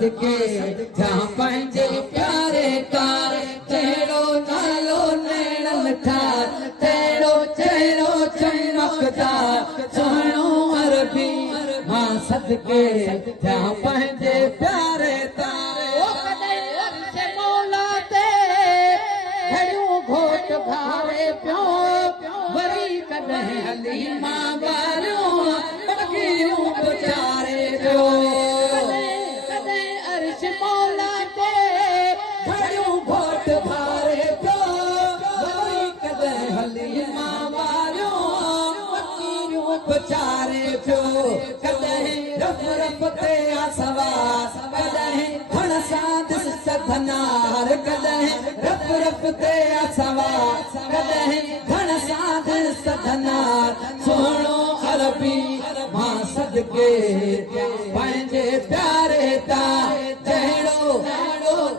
सदके जहाँ पंहिंजे प्यारे तार तेरो नालो नैणन ठार तेरो चेहरो चमकदार सोहणो अरबी मां सदके जहाँ पंहिंजे प्यारे तार मौला ते घड़ियूं घोट भावे पियो वरी कॾहिं हली मां ॿारियूं फ़क़ीरूं गुज़ारे पियो कॾहिं अर्श मौला ते घड़ियूं घोट भावे पियो वरी कॾहिं हली मां ॿारियूं फ़क़ीरूं गुज़ारे पियो कॾहिं रफ़ रफ़ ते आसवास कॾहिं धण सां ॾिस सधनार कॾहिं रफ़ रफ़ ते आसवास कॾहिं धण सां ॾिस सधनार सोहणो अरबी मां सदके पंहिंजे प्यारे तार जहिड़ो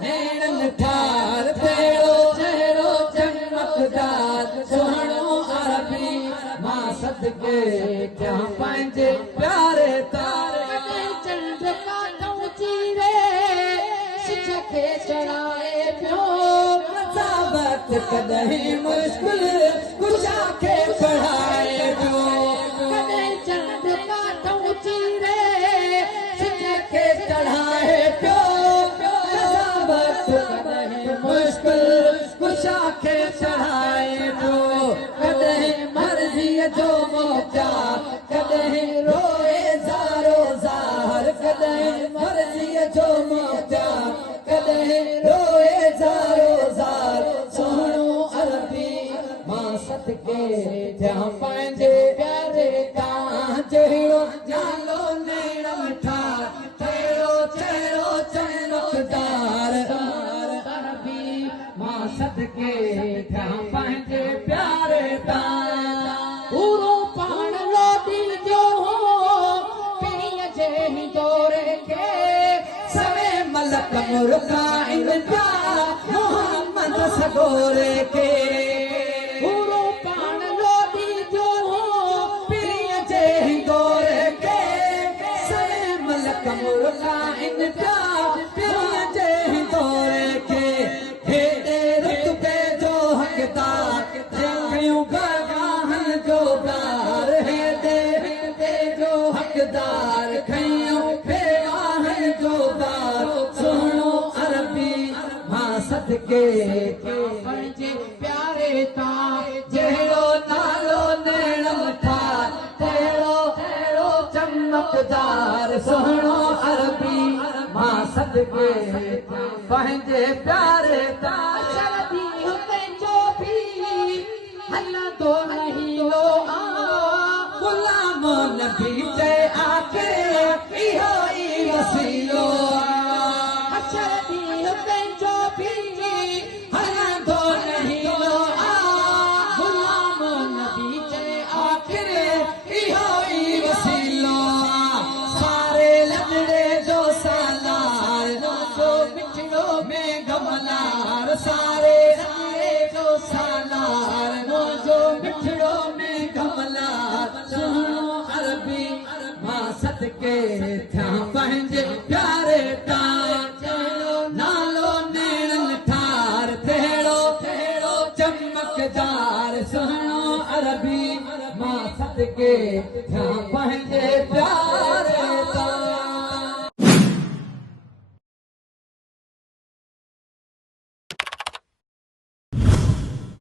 नैणन ठार तेरो चेहरो चमकदार सोहणो अरबी मां सदके जहाँ पंहिंजे प्यारे तार चंड काठों चीरे सिज खे चढ़ाए पियो साबत कॾहिं मुश्किल कुशा खे पढ़ाए पियो कॾहिं चंड काठों चीरे सिज खे चढ़ाए पियो साबत कॾहिं मुश्किल कुशा खे चढ़ाए पियो कॾहिं मर्ज़ीअ जो मोचा कॾहिं रोए ज़ारो ज़ार कॾहिं मर्ज़ीअ जो मोचा कॾहिं रोए ज़ारो ज़ार सोहणो अरबी मां सदके जहाँ पंहिंजे प्यारे तां जहिड़ो नालो नैणन ठार तेरो चेहरो चमकदार अरबी मां सदके जहाँ पंहिंजे प्यारे तां पूरो पाण लोटी जो पीअ जे हिंदोरे खे सवे मलक मुर्गा इनका मोहम्मद सगोरे के पूरो पाण लोटी जो पीअ जे हिंदोरे के सवे मलक मुर्गा इनका पीअ जे हिंदोरे के हेॾे रुतबे जो हक़दार कयूं बागाहन जो बार हेॾे जो हक़दार खयूं बेवाहन जो बार सोहणो अरबी मां सदके पंहिंजे प्यारे तां जहिड़ो नालो नैणन ठार तेरो चमकदार सोहणो अरबी मां सदके पंहिंजे प्यारे तां शरदी पंहिंजो भी हलंदो रहीलो गुलाम नबी जे आख़िर इहो ई वसीलो शरदी पंहिंजो भी हलंदो रहीलो गुलाम नबी जे आख़िर इहो ई वसीलो सारे लॻड़े जो सालार जो मिठड़ो में गमलार सारे लॻड़े जो सालार जो मिठड़ो में गमलार सोहणो अरबी मां सदके जहाँ पंहिंजे प्यारे तां जहिड़ो नालो नैणन ठार तेरो चमकदार सोहणो अरबी मां सदके जहाँ पंहिंजे प्यारे